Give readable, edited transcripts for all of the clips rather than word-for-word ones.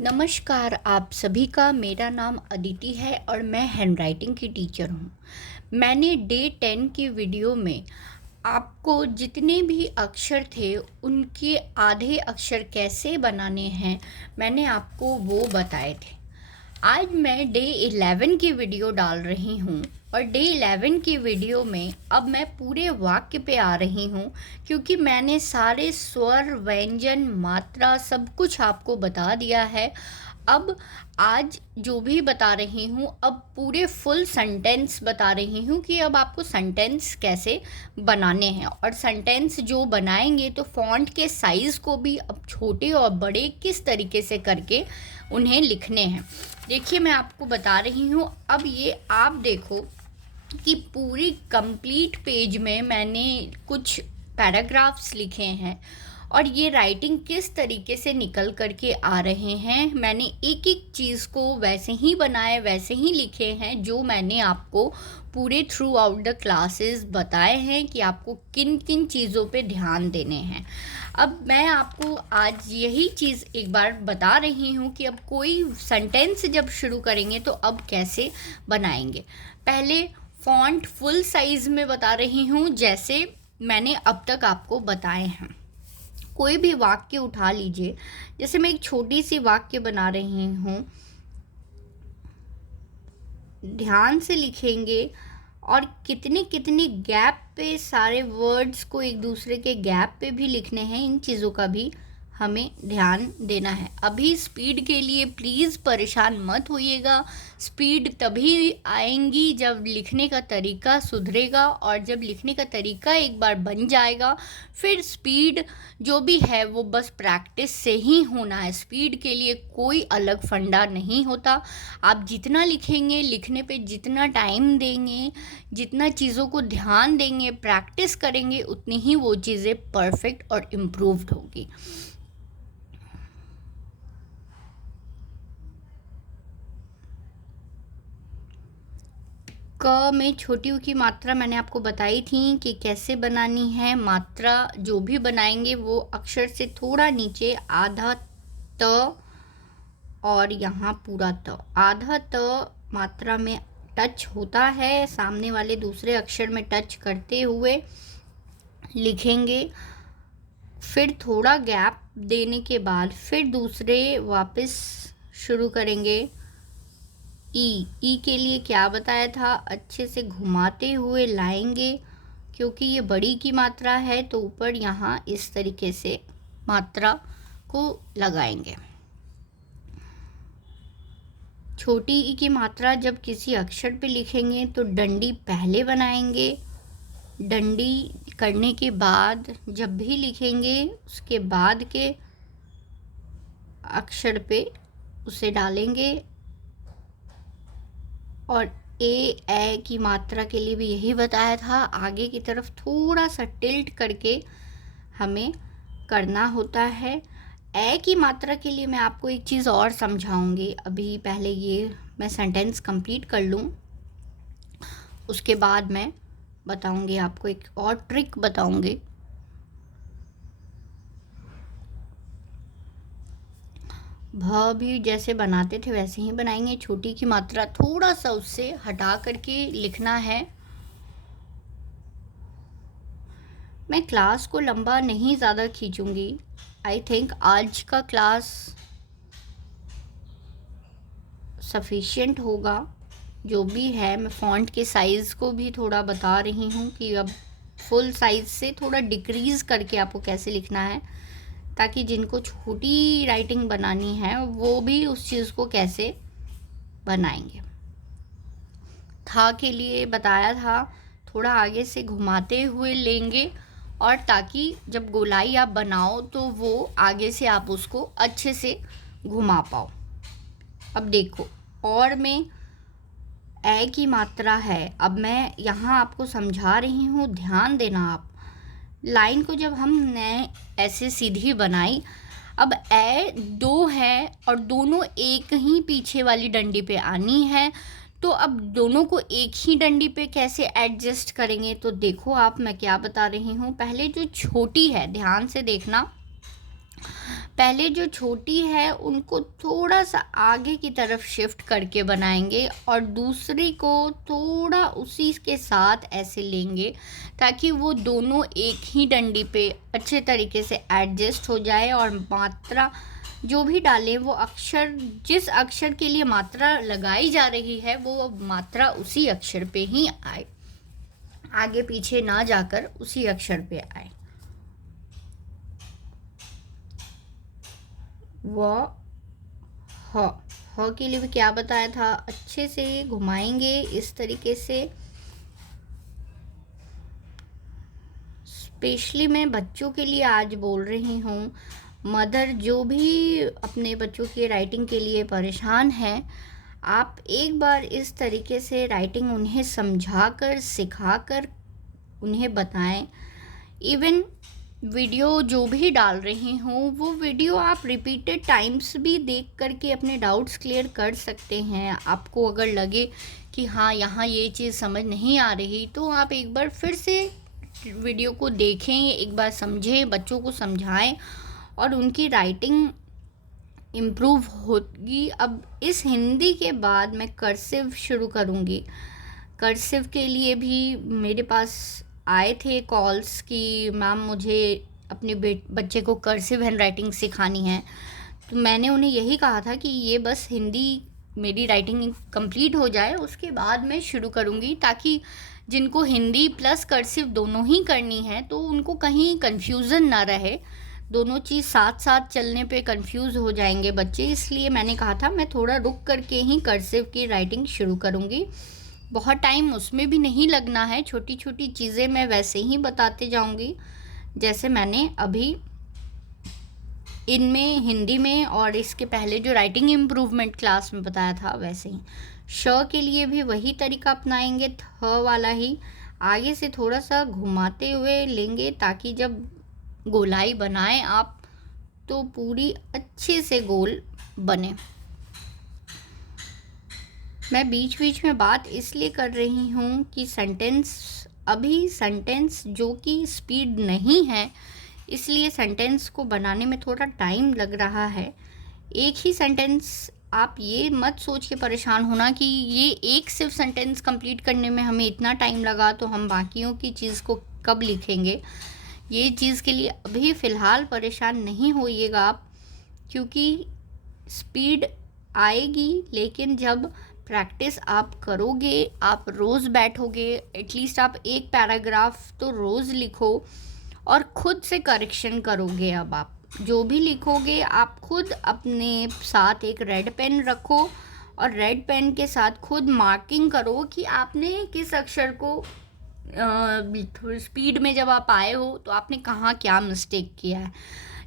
नमस्कार आप सभी का। मेरा नाम अदिति है और मैं हैंडराइटिंग की टीचर हूँ। मैंने डे 10 की वीडियो में आपको जितने भी अक्षर थे उनके आधे अक्षर कैसे बनाने हैं मैंने आपको वो बताए थे। आज मैं डे 11 की वीडियो डाल रही हूँ और डे 11 की वीडियो में अब मैं पूरे वाक्य पे आ रही हूँ, क्योंकि मैंने सारे स्वर, व्यंजन, मात्रा सब कुछ आपको बता दिया है। अब आज जो भी बता रही हूँ, अब पूरे फुल सेंटेंस बता रही हूँ कि अब आपको सेंटेंस कैसे बनाने हैं, और सेंटेंस जो बनाएंगे तो फ़ॉन्ट के साइज़ को भी अब छोटे और बड़े किस तरीके से करके उन्हें लिखने हैं। देखिए मैं आपको बता रही हूँ। अब ये आप देखो कि पूरी कंप्लीट पेज में मैंने कुछ पैराग्राफ्स लिखे हैं और ये राइटिंग किस तरीके से निकल करके आ रहे हैं। मैंने एक एक चीज़ को वैसे ही बनाए, वैसे ही लिखे हैं जो मैंने आपको पूरे थ्रू आउट द क्लासेस बताए हैं कि आपको किन किन चीज़ों पे ध्यान देने हैं। अब मैं आपको आज यही चीज़ एक बार बता रही हूँ कि अब कोई सेंटेंस जब शुरू करेंगे तो अब कैसे बनाएंगे। पहले फ़ॉन्ट फुल साइज़ में बता रही हूँ जैसे मैंने अब तक आपको बताए हैं। कोई भी वाक्य उठा लीजिए, जैसे मैं एक छोटी सी वाक्य बना रही हूँ, ध्यान से लिखेंगे और कितने कितने गैप पे सारे वर्ड्स को एक दूसरे के गैप पे भी लिखने हैं, इन चीज़ों का भी हमें ध्यान देना है। अभी स्पीड के लिए प्लीज़ परेशान मत होइएगा। स्पीड तभी आएंगी जब लिखने का तरीका सुधरेगा, और जब लिखने का तरीका एक बार बन जाएगा फिर स्पीड जो भी है वो बस प्रैक्टिस से ही होना है। स्पीड के लिए कोई अलग फंडा नहीं होता। आप जितना लिखेंगे, लिखने पे जितना टाइम देंगे, जितना चीज़ों को ध्यान देंगे, प्रैक्टिस करेंगे, उतनी ही वो चीज़ें परफेक्ट और इम्प्रूव्ड होगी। क में छोटी ऊ की मात्रा मैंने आपको बताई थी कि कैसे बनानी है। मात्रा जो भी बनाएंगे वो अक्षर से थोड़ा नीचे आधा त और यहाँ पूरा त, आधा त मात्रा में टच होता है, सामने वाले दूसरे अक्षर में टच करते हुए लिखेंगे। फिर थोड़ा गैप देने के बाद फिर दूसरे वापस शुरू करेंगे। ई के लिए क्या बताया था, अच्छे से घुमाते हुए लाएंगे, क्योंकि ये बड़ी की मात्रा है तो ऊपर यहाँ इस तरीके से मात्रा को लगाएंगे। छोटी ई की मात्रा जब किसी अक्षर पे लिखेंगे तो डंडी पहले बनाएंगे। डंडी करने के बाद जब भी लिखेंगे उसके बाद के अक्षर पे उसे डालेंगे। और ए की मात्रा के लिए भी यही बताया था, आगे की तरफ थोड़ा सा टिल्ट करके हमें करना होता है। ए की मात्रा के लिए मैं आपको एक चीज़ और समझाऊंगी। अभी पहले ये मैं सेंटेंस कंप्लीट कर लूँ, उसके बाद मैं बताऊंगी आपको, एक और ट्रिक बताऊंगी। भ भी जैसे बनाते थे वैसे ही बनाएंगे। छोटी की मात्रा थोड़ा सा उससे हटा करके लिखना है। मैं क्लास को लंबा नहीं ज़्यादा खींचूंगी। आई थिंक आज का क्लास सफिशिएंट होगा। जो भी है, मैं फ़ॉन्ट के साइज़ को भी थोड़ा बता रही हूँ कि अब फुल साइज़ से थोड़ा डिक्रीज़ करके आपको कैसे लिखना है, ताकि जिनको छोटी राइटिंग बनानी है वो भी उस चीज़ को कैसे बनाएंगे। था के लिए बताया था, थोड़ा आगे से घुमाते हुए लेंगे, और ताकि जब गोलाई आप बनाओ तो वो आगे से आप उसको अच्छे से घुमा पाओ। अब देखो, और में ए की मात्रा है। अब मैं यहाँ आपको समझा रही हूँ, ध्यान देना आप। लाइन को जब हमने ऐसे सीधी बनाई, अब ए दो है और दोनों एक ही पीछे वाली डंडी पे आनी है, तो अब दोनों को एक ही डंडी पे कैसे एडजस्ट करेंगे। तो देखो आप, मैं क्या बता रही हूँ। पहले जो छोटी है, ध्यान से देखना, पहले जो छोटी है उनको थोड़ा सा आगे की तरफ शिफ्ट करके बनाएंगे और दूसरी को थोड़ा उसी के साथ ऐसे लेंगे ताकि वो दोनों एक ही डंडी पे अच्छे तरीके से एडजस्ट हो जाए और मात्रा जो भी डालें वो अक्षर, जिस अक्षर के लिए मात्रा लगाई जा रही है वो मात्रा उसी अक्षर पे ही आए, आगे पीछे ना जाकर उसी अक्षर पे आए। ह के लिए भी क्या बताया था, अच्छे से घुमाएंगे इस तरीके से। स्पेशली मैं बच्चों के लिए आज बोल रही हूँ, मदर जो भी अपने बच्चों की राइटिंग के लिए परेशान है, आप एक बार इस तरीके से राइटिंग उन्हें समझाकर सिखाकर उन्हें बताएं। इवन वीडियो जो भी डाल रही हूँ वो वीडियो आप रिपीटेड टाइम्स भी देख करके अपने डाउट्स क्लियर कर सकते हैं। आपको अगर लगे कि हाँ यहाँ ये चीज़ समझ नहीं आ रही तो आप एक बार फिर से वीडियो को देखें, एक बार समझें, बच्चों को समझाएं और उनकी राइटिंग इम्प्रूव होगी। अब इस हिंदी के बाद मैं कर्सिव शुरू करूँगी। कर्सिव के लिए भी मेरे पास आए थे कॉल्स कि मैम मुझे अपने बच्चे को कर्सिव हैंड राइटिंग सिखानी है, तो मैंने उन्हें यही कहा था कि ये बस हिंदी मेरी राइटिंग कंप्लीट हो जाए उसके बाद मैं शुरू करूँगी, ताकि जिनको हिंदी प्लस कर्सिव दोनों ही करनी है तो उनको कहीं कन्फ्यूज़न ना रहे। दोनों चीज़ साथ साथ चलने पे कंफ्यूज हो जाएंगे बच्चे, इसलिए मैंने कहा था मैं थोड़ा रुक करके ही कर्सिव की राइटिंग शुरू करूँगी। बहुत टाइम उसमें भी नहीं लगना है, छोटी छोटी चीज़ें मैं वैसे ही बताते जाऊँगी जैसे मैंने अभी इनमें हिंदी में और इसके पहले जो राइटिंग इम्प्रूवमेंट क्लास में बताया था वैसे ही। श के लिए भी वही तरीका अपनाएंगे, थ वाला ही आगे से थोड़ा सा घुमाते हुए लेंगे ताकि जब गोलाई बनाएं आप तो पूरी अच्छे से गोल बने। मैं बीच बीच में बात इसलिए कर रही हूँ कि अभी सेंटेंस जो कि स्पीड नहीं है, इसलिए सेंटेंस को बनाने में थोड़ा टाइम लग रहा है। एक ही सेंटेंस, आप ये मत सोच के परेशान होना कि ये एक सिर्फ सेंटेंस कंप्लीट करने में हमें इतना टाइम लगा तो हम बाकियों की चीज़ को कब लिखेंगे। ये चीज़ के लिए अभी फ़िलहाल परेशान नहीं होइएगा आप, क्योंकि स्पीड आएगी, लेकिन जब प्रैक्टिस आप करोगे, आप रोज़ बैठोगे, एटलीस्ट आप एक पैराग्राफ तो रोज़ लिखो और ख़ुद से करेक्शन करोगे। अब आप जो भी लिखोगे आप खुद अपने साथ एक रेड पेन रखो और रेड पेन के साथ खुद मार्किंग करो कि आपने किस अक्षर को स्पीड में जब आप आए हो तो आपने कहाँ क्या मिस्टेक किया है।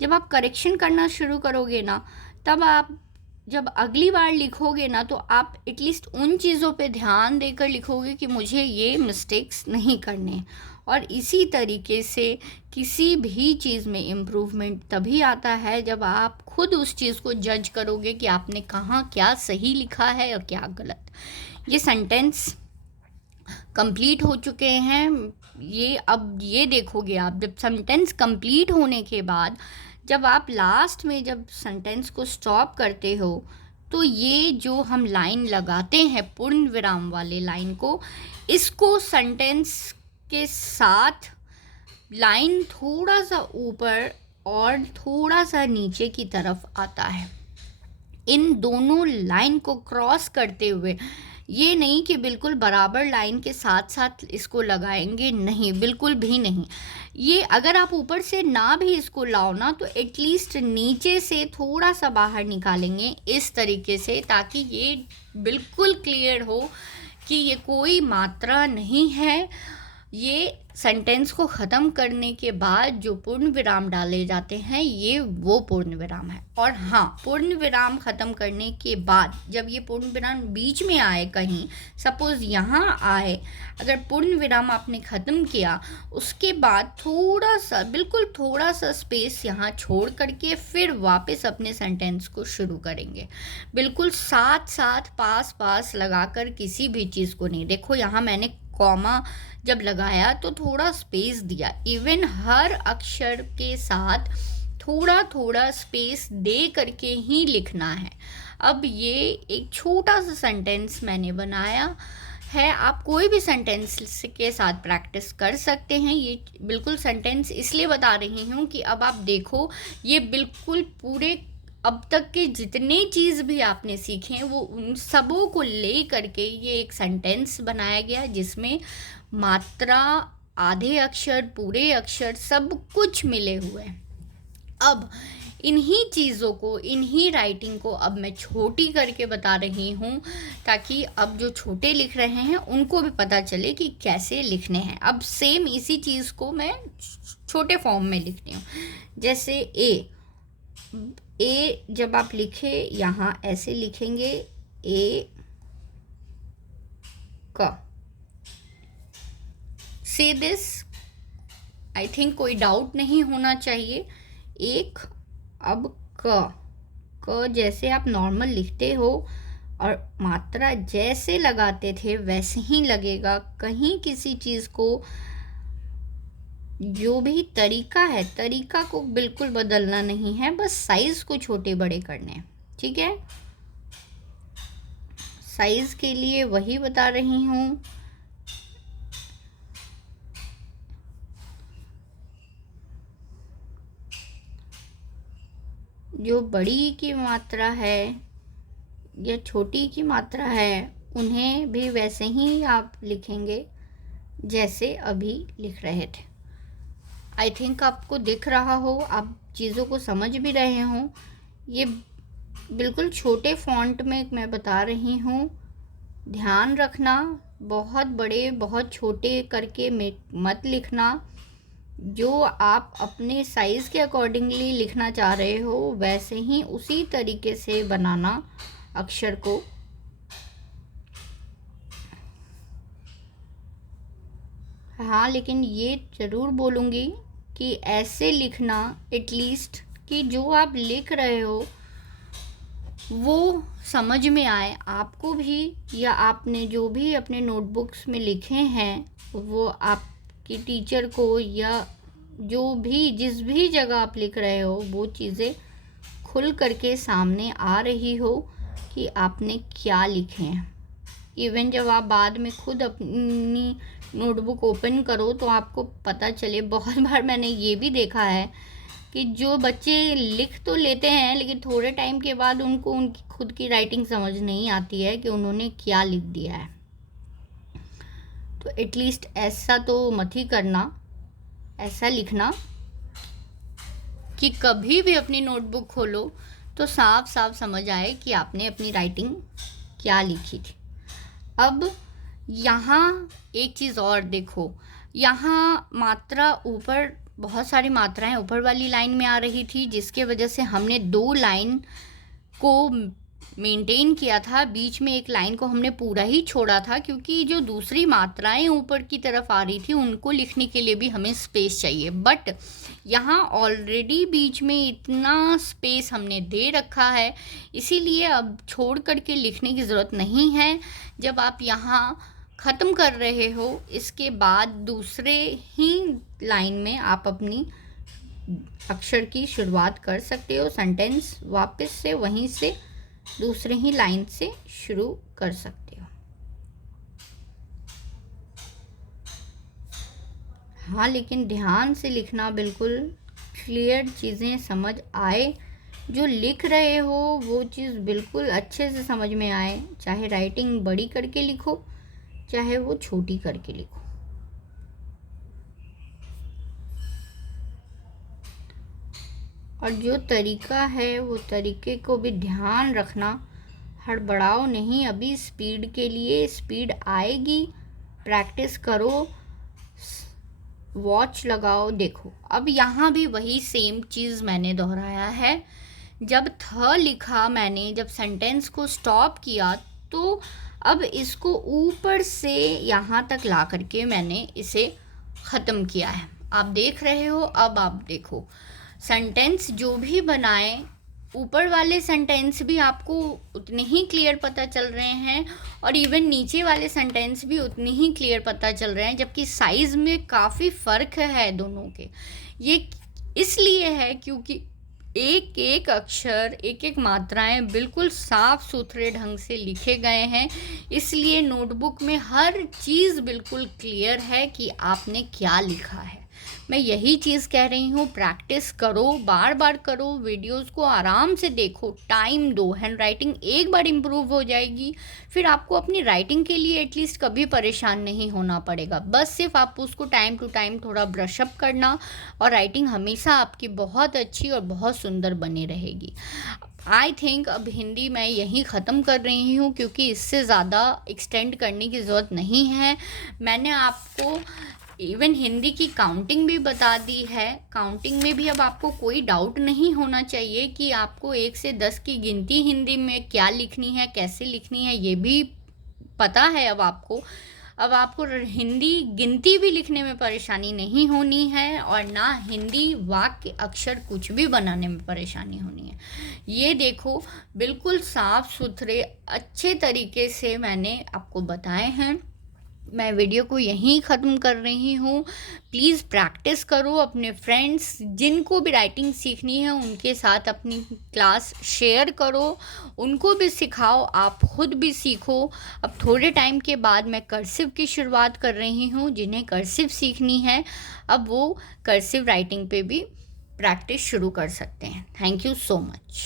जब आप करेक्शन करना शुरू करोगे ना, तब आप जब अगली बार लिखोगे ना तो आप एटलीस्ट उन चीज़ों पे ध्यान देकर लिखोगे कि मुझे ये मिस्टेक्स नहीं करने। और इसी तरीके से किसी भी चीज़ में इम्प्रूवमेंट तभी आता है जब आप खुद उस चीज़ को जज करोगे कि आपने कहाँ क्या सही लिखा है और क्या गलत। ये सेंटेंस कंप्लीट हो चुके हैं, ये अब ये देखोगे आप जब सेंटेंस कंप्लीट होने के बाद जब आप लास्ट में जब सेंटेंस को स्टॉप करते हो तो ये जो हम लाइन लगाते हैं पूर्ण विराम वाले लाइन को, इसको सेंटेंस के साथ लाइन थोड़ा सा ऊपर और थोड़ा सा नीचे की तरफ आता है। इन दोनों लाइन को क्रॉस करते हुए, ये नहीं कि बिल्कुल बराबर लाइन के साथ साथ इसको लगाएंगे, नहीं, बिल्कुल भी नहीं। ये अगर आप ऊपर से ना भी इसको लाओ ना तो एटलीस्ट नीचे से थोड़ा सा बाहर निकालेंगे इस तरीके से, ताकि ये बिल्कुल क्लियर हो कि ये कोई मात्रा नहीं है। ये सेंटेंस को ख़त्म करने के बाद जो पूर्ण विराम डाले जाते हैं ये वो पूर्ण विराम है। और हाँ, पूर्ण विराम ख़त्म करने के बाद जब ये पूर्ण विराम बीच में आए, कहीं सपोज़ यहाँ आए, अगर पूर्ण विराम आपने ख़त्म किया उसके बाद थोड़ा सा, बिल्कुल थोड़ा सा स्पेस यहाँ छोड़ करके फिर वापस अपने सेंटेंस को शुरू करेंगे। बिल्कुल साथ साथ पास पास लगाकर किसी भी चीज़ को नहीं। देखो यहाँ मैंने कॉमा जब लगाया तो थोड़ा स्पेस दिया, इवन हर अक्षर के साथ थोड़ा थोड़ा स्पेस दे करके ही लिखना है। अब ये एक छोटा सा सेंटेंस मैंने बनाया है, आप कोई भी सेंटेंस के साथ प्रैक्टिस कर सकते हैं। ये बिल्कुल सेंटेंस इसलिए बता रही हूँ कि अब आप देखो, ये बिल्कुल पूरे अब तक के जितने चीज़ भी आपने सीखे हैं वो उन सबों को ले करके ये एक सेंटेंस बनाया गया, जिसमें मात्रा, आधे अक्षर, पूरे अक्षर सब कुछ मिले हुए हैं। अब इन्हीं चीज़ों को, इन्हीं राइटिंग को अब मैं छोटी करके बता रही हूँ, ताकि अब जो छोटे लिख रहे हैं उनको भी पता चले कि कैसे लिखने हैं। अब सेम इसी चीज़ को मैं छोटे फॉर्म में लिखती हूँ। जैसे ए जब आप लिखे यहाँ ऐसे लिखेंगे, ए क। से दिस, आई थिंक कोई डाउट नहीं होना चाहिए। एक, अब क जैसे आप नॉर्मल लिखते हो और मात्रा जैसे लगाते थे वैसे ही लगेगा। कहीं किसी चीज़ को, जो भी तरीका है, तरीका को बिल्कुल बदलना नहीं है, बस साइज़ को छोटे बड़े करने हैं। ठीक है, साइज़ के लिए वही बता रही हूँ। जो बड़ी की मात्रा है या छोटी की मात्रा है, उन्हें भी वैसे ही आप लिखेंगे जैसे अभी लिख रहे थे। आई थिंक आपको दिख रहा हो, आप चीज़ों को समझ भी रहे हों। ये बिल्कुल छोटे फॉन्ट में मैं बता रही हूँ। ध्यान रखना, बहुत बड़े बहुत छोटे करके मत लिखना। जो आप अपने साइज़ के अकॉर्डिंगली लिखना चाह रहे हो वैसे ही उसी तरीके से बनाना अक्षर को। हाँ, लेकिन ये ज़रूर बोलूँगी कि ऐसे लिखना एटलीस्ट कि जो आप लिख रहे हो वो समझ में आए आपको भी, या आपने जो भी अपने नोटबुक्स में लिखे हैं वो आपकी टीचर को, या जो भी जिस भी जगह आप लिख रहे हो वो चीज़ें खुल करके सामने आ रही हो कि आपने क्या लिखे हैं। इवन जब आप बाद में खुद अपनी नोटबुक ओपन करो तो आपको पता चले। बहुत बार मैंने ये भी देखा है कि जो बच्चे लिख तो लेते हैं लेकिन थोड़े टाइम के बाद उनको उनकी खुद की राइटिंग समझ नहीं आती है कि उन्होंने क्या लिख दिया है। तो एटलीस्ट ऐसा तो मत ही करना, ऐसा लिखना कि कभी भी अपनी नोटबुक खोलो तो साफ साफ समझ आए कि आपने अपनी राइटिंग क्या लिखी थी। अब यहाँ एक चीज़ और देखो, यहाँ मात्रा ऊपर, बहुत सारी मात्राएं ऊपर वाली लाइन में आ रही थी, जिसके वजह से हमने 2 लाइन को मेंटेन किया था। बीच में एक लाइन को हमने पूरा ही छोड़ा था, क्योंकि जो दूसरी मात्राएं ऊपर की तरफ आ रही थी उनको लिखने के लिए भी हमें स्पेस चाहिए। बट यहाँ ऑलरेडी बीच में इतना स्पेस हमने दे रखा है, इसीलिए अब छोड़ करके लिखने की ज़रूरत नहीं है। जब आप यहाँ ख़त्म कर रहे हो, इसके बाद दूसरे ही लाइन में आप अपनी अक्षर की शुरुआत कर सकते हो। सेंटेंस वापस से वहीं से दूसरे ही लाइन से शुरू कर सकते हो। हाँ, लेकिन ध्यान से लिखना, बिल्कुल क्लियर चीज़ें समझ आए। जो लिख रहे हो वो चीज़ बिल्कुल अच्छे से समझ में आए, चाहे राइटिंग बड़ी करके लिखो चाहे वो छोटी करके लिखो। और जो तरीका है वो तरीके को भी ध्यान रखना, हड़बड़ाओ नहीं। अभी स्पीड के लिए स्पीड आएगी, प्रैक्टिस करो, वॉच लगाओ, देखो। अब यहाँ भी वही सेम चीज़ मैंने दोहराया है। जब थ लिखा मैंने, जब सेंटेंस को स्टॉप किया, तो अब इसको ऊपर से यहाँ तक ला करके मैंने इसे ख़त्म किया है। आप देख रहे हो। अब आप देखो, सेंटेंस जो भी बनाए, ऊपर वाले सेंटेंस भी आपको उतने ही क्लियर पता चल रहे हैं और इवन नीचे वाले सेंटेंस भी उतने ही क्लियर पता चल रहे हैं, जबकि साइज़ में काफ़ी फ़र्क है दोनों के। ये इसलिए है क्योंकि एक एक अक्षर, एक एक मात्राएं बिल्कुल साफ सुथरे ढंग से लिखे गए हैं, इसलिए नोटबुक में हर चीज़ बिल्कुल क्लियर है कि आपने क्या लिखा है। मैं यही चीज़ कह रही हूँ, प्रैक्टिस करो, बार बार करो, वीडियोस को आराम से देखो, टाइम दो, हैंड राइटिंग एक बार इम्प्रूव हो जाएगी, फिर आपको अपनी राइटिंग के लिए एटलीस्ट कभी परेशान नहीं होना पड़ेगा। बस सिर्फ आप उसको टाइम टू टाइम थोड़ा ब्रशअप करना, और राइटिंग हमेशा आपकी बहुत अच्छी और बहुत सुंदर बनी रहेगी। आई थिंक अब हिंदी मैं यहीं ख़त्म कर रही हूँ, क्योंकि इससे ज़्यादा एक्सटेंड करने की ज़रूरत नहीं है। मैंने आपको इवन हिंदी की काउंटिंग भी बता दी है। काउंटिंग में भी अब आपको कोई डाउट नहीं होना चाहिए कि आपको 1 से 10 की गिनती हिंदी में क्या लिखनी है, कैसे लिखनी है, ये भी पता है अब आपको। अब आपको हिंदी गिनती भी लिखने में परेशानी नहीं होनी है, और ना हिंदी वाक्य अक्षर कुछ भी बनाने में परेशानी होनी है। ये देखो, बिल्कुल साफ सुथरे अच्छे तरीके से मैंने आपको बताए हैं। मैं वीडियो को यहीं ख़त्म कर रही हूँ। प्लीज़ प्रैक्टिस करो, अपने फ्रेंड्स जिनको भी राइटिंग सीखनी है उनके साथ अपनी क्लास शेयर करो, उनको भी सिखाओ, आप खुद भी सीखो। अब थोड़े टाइम के बाद मैं कर्सिव की शुरुआत कर रही हूँ। जिन्हें कर्सिव सीखनी है, अब वो कर्सिव राइटिंग पे भी प्रैक्टिस शुरू कर सकते हैं। Thank you so much.